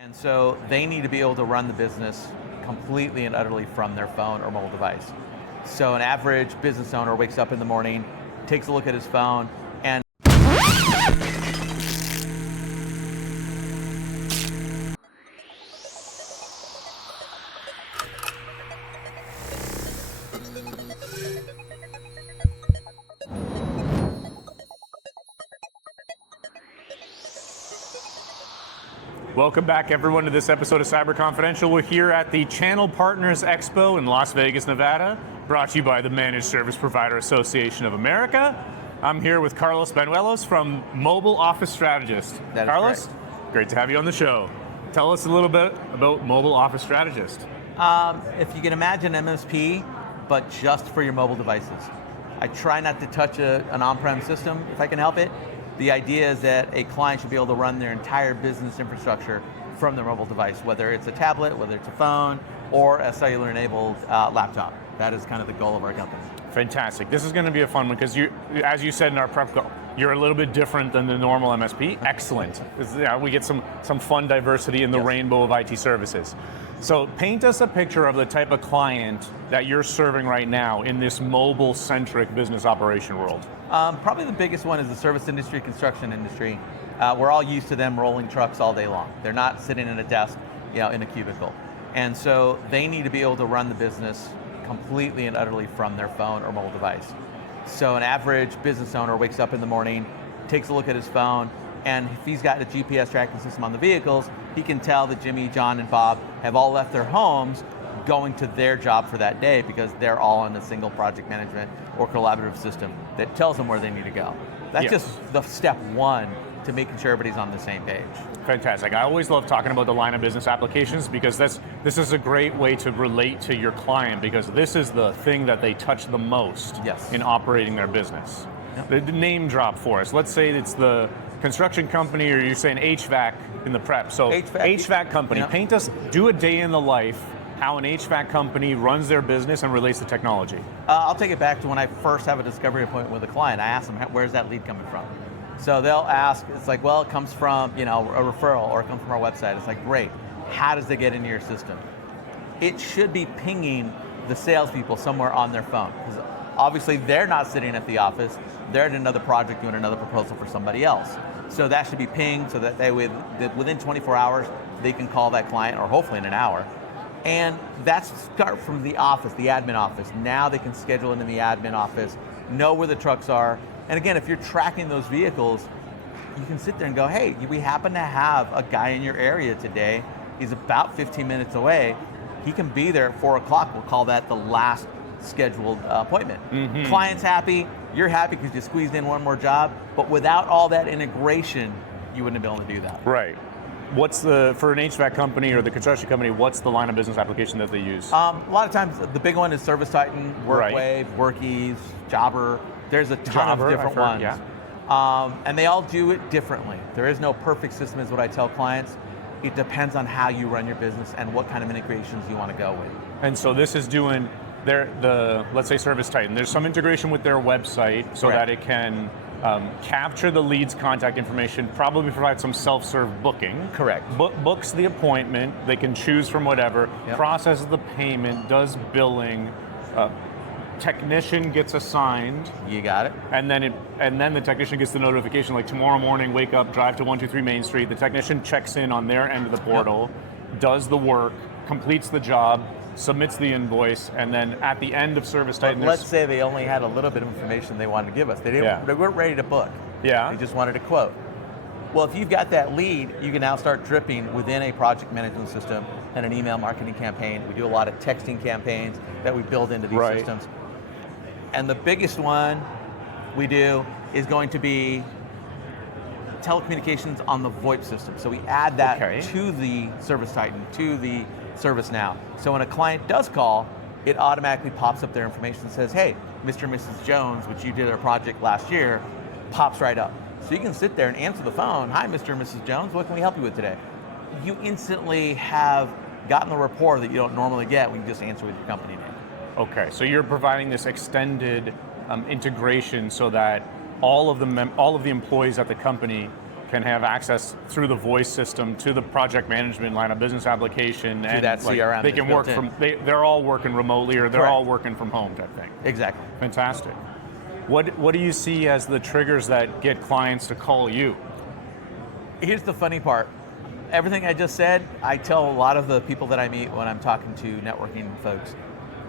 And so they need to be able to run the business completely and utterly from their phone or mobile device. So an average business owner wakes up in the morning, takes a look at his phone, and Welcome back, everyone, to this episode of Cyber Confidential. We're here at the Channel Partners Expo in Las Vegas, Nevada, brought to you by the Managed Service Provider Association of America. I'm here with Carlos Banuelos from Mobile Office Strategist. That is Carlos, correct. Great to have you on the show. Tell us a little bit about Mobile Office Strategist. if you can imagine MSP, but just for your mobile devices. I try not to touch an on-prem system if I can help it. The idea is that a client should be able to run their entire business infrastructure from their mobile device, whether it's a tablet, whether it's a phone, or a cellular-enabled laptop. That is kind of the goal of our company. Fantastic. This is going to be a fun one because you, as you said in our prep call, you're a little bit different than the normal MSP. Excellent. We get some fun diversity in the rainbow of IT services. So paint us a picture of the type of client that you're serving right now in this mobile-centric business operation world. Probably the biggest one is the service industry, construction industry. We're all used to them rolling trucks all day long. They're not sitting at a desk, in a cubicle. And so they need to be able to run the business completely and utterly from their phone or mobile device. So an average business owner wakes up in the morning, takes a look at his phone, and if he's got a GPS tracking system on the vehicles, he can tell that Jimmy, John, and Bob have all left their homes going to their job for that day because they're all on a single project management or collaborative system that tells them where they need to go. That's just the step one to making sure everybody's on the same page. Fantastic. I always love talking about the line of business applications because this is a great way to relate to your client because this is the thing that they touch the most in operating their business. Yep. The name drop for us. Let's say it's the construction company or you're saying HVAC in the prep. So HVAC company, paint us, do a day in the life how an HVAC company runs their business and relates to technology. I'll take it back to when I first have a discovery appointment with a client. I ask them, where's that lead coming from? So they'll ask, it's like, well, it comes from a referral or it comes from our website. It's like, great, how does it get into your system? It should be pinging the salespeople somewhere on their phone. Because obviously they're not sitting at the office, they're at another project doing another proposal for somebody else. So that should be pinged so that within 24 hours, they can call that client, or hopefully in an hour. And that's start from the office, the admin office. Now they can schedule it in the admin office, know where the trucks are. And again, if you're tracking those vehicles, you can sit there and go, hey, we happen to have a guy in your area today. He's about 15 minutes away. He can be there at 4 o'clock. We'll call that the last scheduled appointment. Mm-hmm. Client's happy, you're happy because you squeezed in one more job, but without all that integration, you wouldn't have been able to do that. Right. For an HVAC company or the construction company, what's the line of business application that they use? A lot of times, the big one is ServiceTitan, WorkWave, WorkEase, Jobber. There's a ton of different ones. And they all do it differently. There is no perfect system is what I tell clients. It depends on how you run your business and what kind of integrations you want to go with. And so this is doing let's say ServiceTitan. There's some integration with their website so that it can capture the lead's contact information, probably provide some self-serve booking. Correct. Books the appointment, they can choose from whatever, processes the payment, does billing, technician gets assigned. You got it. And then the technician gets the notification like tomorrow morning, wake up, drive to 123 Main Street. The technician checks in on their end of the portal, does the work, completes the job, submits the invoice, and then at the end of ServiceTitan, let's say they only had a little bit of information they wanted to give us. They weren't ready to book. Yeah. They just wanted a quote. Well, if you've got that lead, you can now start dripping within a project management system and an email marketing campaign. We do a lot of texting campaigns that we build into these systems. And the biggest one we do is going to be telecommunications on the VoIP system. So we add that to the ServiceTitan, to the ServiceNow. So when a client does call, it automatically pops up their information and says, hey, Mr. and Mrs. Jones, which you did our project last year, pops right up. So you can sit there and answer the phone, hi, Mr. and Mrs. Jones, what can we help you with today? You instantly have gotten the rapport that you don't normally get when you just answer with your company name. Okay, so you're providing this extended integration so that all of the employees at the company can have access through the voice system to the project management line of business application, to and that CRM. they can work from. They're all working remotely, or they're Correct. all working from home type thing. Exactly. Fantastic. What do you see as the triggers that get clients to call you? Here's the funny part. Everything I just said, I tell a lot of the people that I meet when I'm talking to networking folks.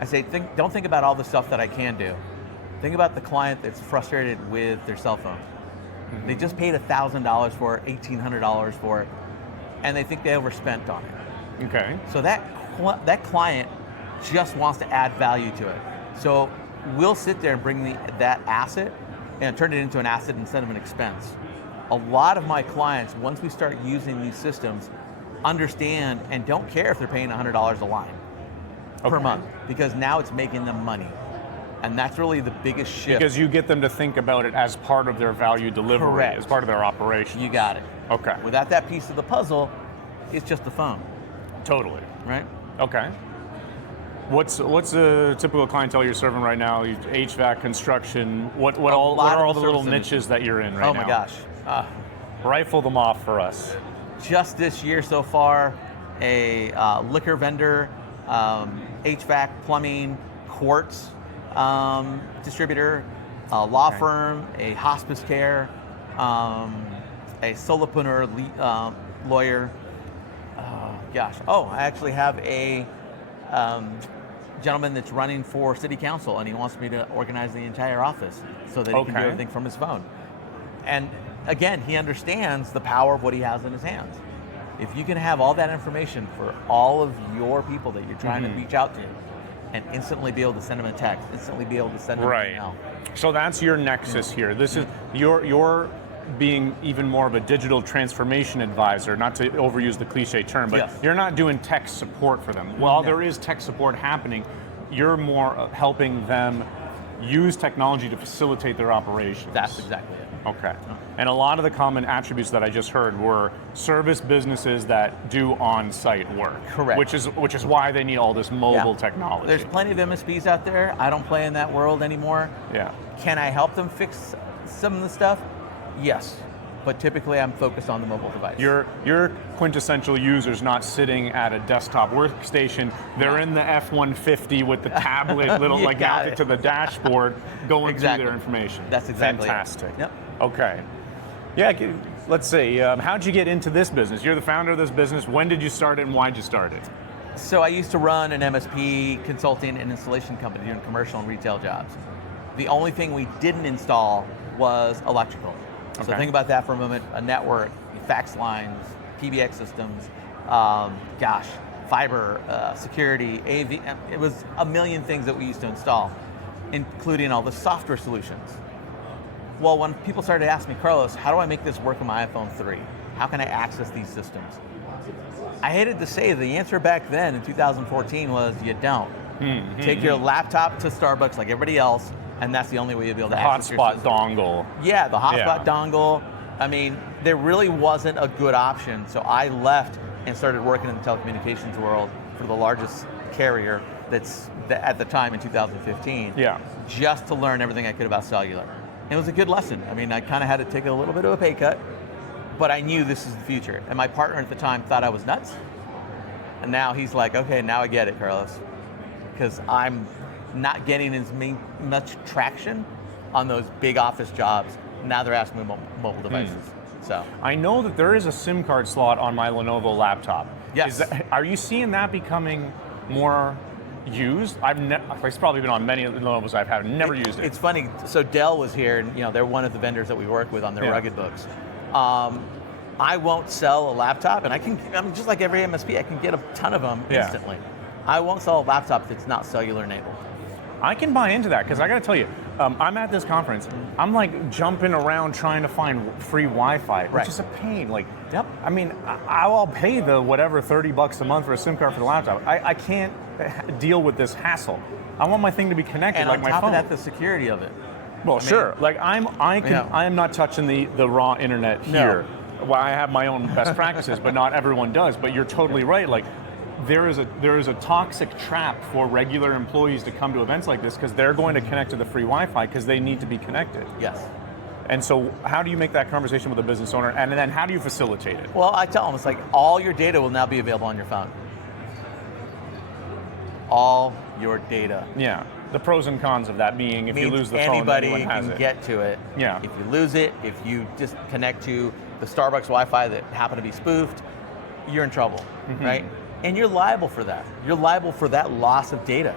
I say, don't think about all the stuff that I can do. Think about the client that's frustrated with their cell phone. They just paid $1,000 for it, $1,800 for it, and they think they overspent on it. Okay. So that client just wants to add value to it. So we'll sit there and bring that asset and turn it into an asset instead of an expense. A lot of my clients, once we start using these systems, understand and don't care if they're paying $100 a line per month, because now it's making them money. And that's really the biggest shift. Because you get them to think about it as part of their value delivery, Correct. as part of their operation. You got it. Okay. Without that piece of the puzzle, it's just the phone. Totally. Right? Okay. What's a typical clientele you're serving right now? HVAC, construction. What are all the little niches that you're in right now? Oh my gosh. Rifle them off for us. Just this year so far, a liquor vendor, HVAC, plumbing, quartz distributor, a law firm, a hospice care, a solopreneur lawyer. I actually have a gentleman that's running for city council, and he wants me to organize the entire office so that he can do everything from his phone. And again, he understands the power of what he has in his hands. If you can have all that information for all of your people that you're trying to reach out to, and instantly be able to send them a text, instantly be able to send them an email. So that's your nexus here. This is you're being even more of a digital transformation advisor, not to overuse the cliche term, but you're not doing tech support for them. While there is tech support happening, you're more helping them use technology to facilitate their operations. That's exactly it. Okay. And a lot of the common attributes that I just heard were service businesses that do on-site work. Correct. Which is why they need all this mobile technology. There's plenty of MSPs out there. I don't play in that world anymore. Yeah. Can I help them fix some of the stuff? Yes. But typically I'm focused on the mobile device. Your quintessential user's not sitting at a desktop workstation. They're in the F-150 with the tablet, mounted to the dashboard, going through their information. That's exactly fantastic. Yep. Okay. Yeah, let's see. How'd you get into this business? You're the founder of this business. When did you start it, and why'd you start it? So I used to run an MSP consulting and installation company doing commercial and retail jobs. The only thing we didn't install was electrical. So think about that for a moment. A network, fax lines, PBX systems, fiber, security, AV. It was a million things that we used to install, including all the software solutions. Well, when people started to ask me, Carlos, how do I make this work on my iPhone 3? How can I access these systems? I hated to say the answer back then in 2014 was you don't. Take your laptop to Starbucks like everybody else, and that's the only way you'll be able to access your system. Hotspot dongle. Yeah, the hotspot dongle. I mean, there really wasn't a good option, so I left and started working in the telecommunications world for the largest carrier that's at the time in 2015. Yeah. Just to learn everything I could about cellular. And it was a good lesson. I mean, I kind of had to take a little bit of a pay cut, but I knew this is the future. And my partner at the time thought I was nuts. And now he's like, okay, now I get it, Carlos. Because I'm not getting as much traction on those big office jobs. Now they're asking me mobile devices. So I know that there is a SIM card slot on my Lenovo laptop. Yes. Are you seeing that becoming more used? It's probably been on many Lenovo's I've had, never used it. It's funny, so Dell was here, and they're one of the vendors that we work with on their rugged books. I won't sell a laptop, and I'm just like every MSP, I can get a ton of them instantly. I won't sell a laptop that's not cellular enabled. I can buy into that, because I got to tell you, I'm at this conference, I'm like jumping around trying to find free Wi-Fi, which is a pain. I mean, I'll pay the whatever $30 a month for a SIM card for the laptop. I can't deal with this hassle. I want my thing to be connected and like my phone. And on top of that, the security of it. Well, sure. Like I am not touching the raw internet here. Well, I have my own best practices, but not everyone does. But you're totally right. Like there is a toxic trap for regular employees to come to events like this because they're going to connect to the free Wi-Fi because they need to be connected. Yes. And so how do you make that conversation with a business owner, and then how do you facilitate it? Well, I tell them, it's like all your data will now be available on your phone. All your data. Yeah. The pros and cons of that being, if you lose the phone, anybody anyone has can it. get to it. Yeah. If you lose it, if you just connect to the Starbucks Wi-Fi that happened to be spoofed, you're in trouble, right? And you're liable for that. You're liable for that loss of data.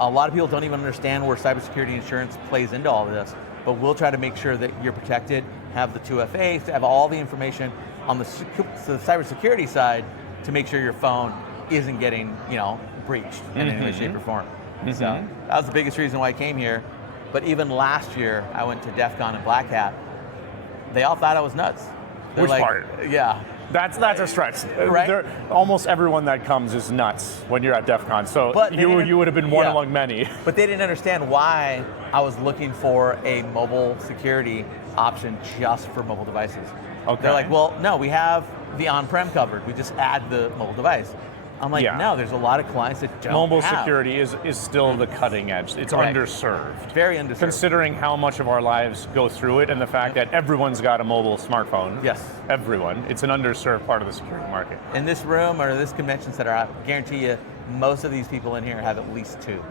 A lot of people don't even understand where cybersecurity insurance plays into all of this, but we'll try to make sure that you're protected, have the 2FAs, have all the information on the cybersecurity side to make sure your phone isn't getting, breached in any way, shape, or form. So that was the biggest reason why I came here. But even last year, I went to DEF CON and Black Hat. They all thought I was nuts. They're Which part? Yeah. That's a stretch. Right? Almost everyone that comes is nuts when you're at DEF CON. So you would have been one among many. But they didn't understand why I was looking for a mobile security option just for mobile devices. Okay. They're like, well, no, we have the on-prem covered. We just add the mobile device. I'm like, no, there's a lot of clients that don't Mobile have. Security is still the cutting edge. It's Correct. Underserved. Very underserved. Considering how much of our lives go through it and the fact that everyone's got a mobile smartphone. Yes. Everyone. It's an underserved part of the security market. In this room or this convention center, I guarantee you, most of these people in here have at least two.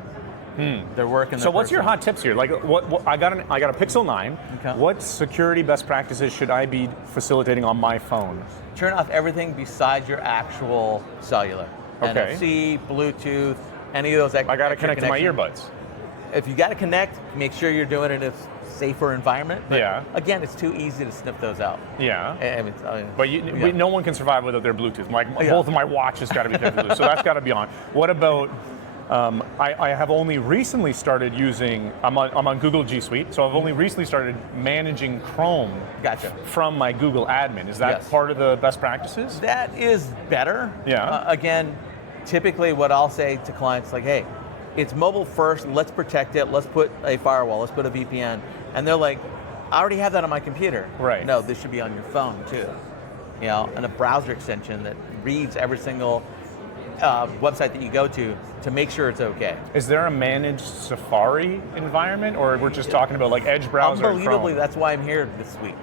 They're working. So what's your hot tips here? Like, what I got a Pixel 9. Okay. What security best practices should I be facilitating on my phone? Turn off everything besides your actual cellular. Okay. NFC, Bluetooth, any of those. I got to connect to my earbuds. If you got to connect, make sure you're doing it in a safer environment. But again, it's too easy to sniff those out. Yeah. But no one can survive without their Bluetooth. Both of my watches got to be connected to Bluetooth, so that's got to be on. What about? I have only recently started using. I'm on Google G Suite, so I've only recently started managing Chrome. Gotcha. From my Google admin. Is that part of the best practices? That is better. Yeah. Again, typically what I'll say to clients, like, hey, it's mobile first, let's protect it, let's put a firewall, let's put a VPN. And they're like, I already have that on my computer. Right. No, this should be on your phone too. And a browser extension that reads every single website that you go to make sure it's okay. Is there a managed Safari environment, or we're just talking about like Edge browser? Unbelievably, that's why I'm here this week,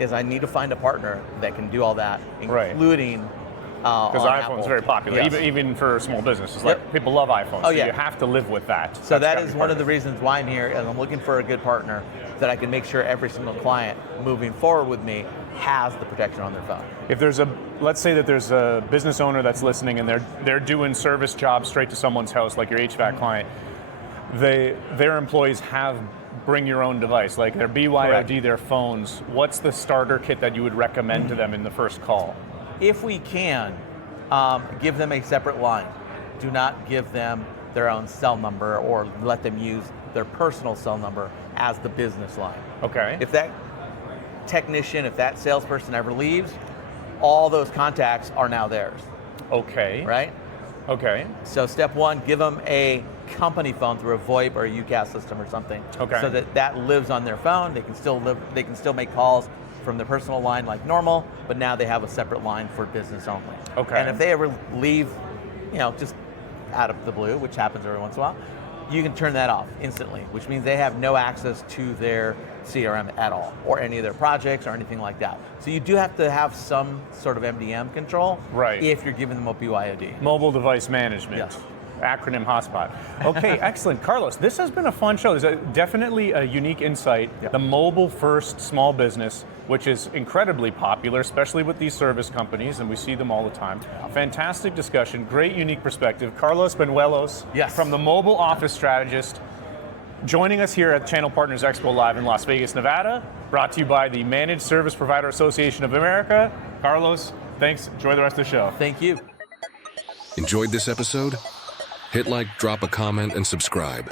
is I need to find a partner that can do all that, including because iPhone's very popular, even for small businesses. Like people love iPhones, so you have to live with that. So that is one of the reasons why I'm here, and I'm looking for a good partner that I can make sure every single client moving forward with me has the protection on their phone. If there's let's say that there's a business owner that's listening and they're doing service jobs straight to someone's house, like your HVAC client, their employees have bring your own device, like their BYOD, their phones. What's the starter kit that you would recommend to them in the first call? If we can, give them a separate line. Do not give them their own cell number or let them use their personal cell number as the business line. Okay. If that technician, if that salesperson ever leaves, all those contacts are now theirs. Okay. Right? Okay. So step one, give them a company phone through a VoIP or a UCAS system or something. Okay. So that lives on their phone. They can still make calls from their personal line like normal, but now they have a separate line for business only. Okay. And if they ever leave, just out of the blue, which happens every once in a while, you can turn that off instantly, which means they have no access to their CRM at all, or any of their projects or anything like that. So you do have to have some sort of MDM control if you're giving them a BYOD. Mobile device management. Yes. Acronym HOTSPOT. Okay, excellent. Carlos, this has been a fun show. There's definitely a unique insight. Yep. The mobile first small business, which is incredibly popular, especially with these service companies, and we see them all the time. Fantastic discussion, great unique perspective. Carlos Banuelos from the Mobile Office Strategist, joining us here at Channel Partners Expo Live in Las Vegas, Nevada, brought to you by the Managed Service Provider Association of America. Carlos, thanks. Enjoy the rest of the show. Thank you. Enjoyed this episode? Hit like, drop a comment, and subscribe.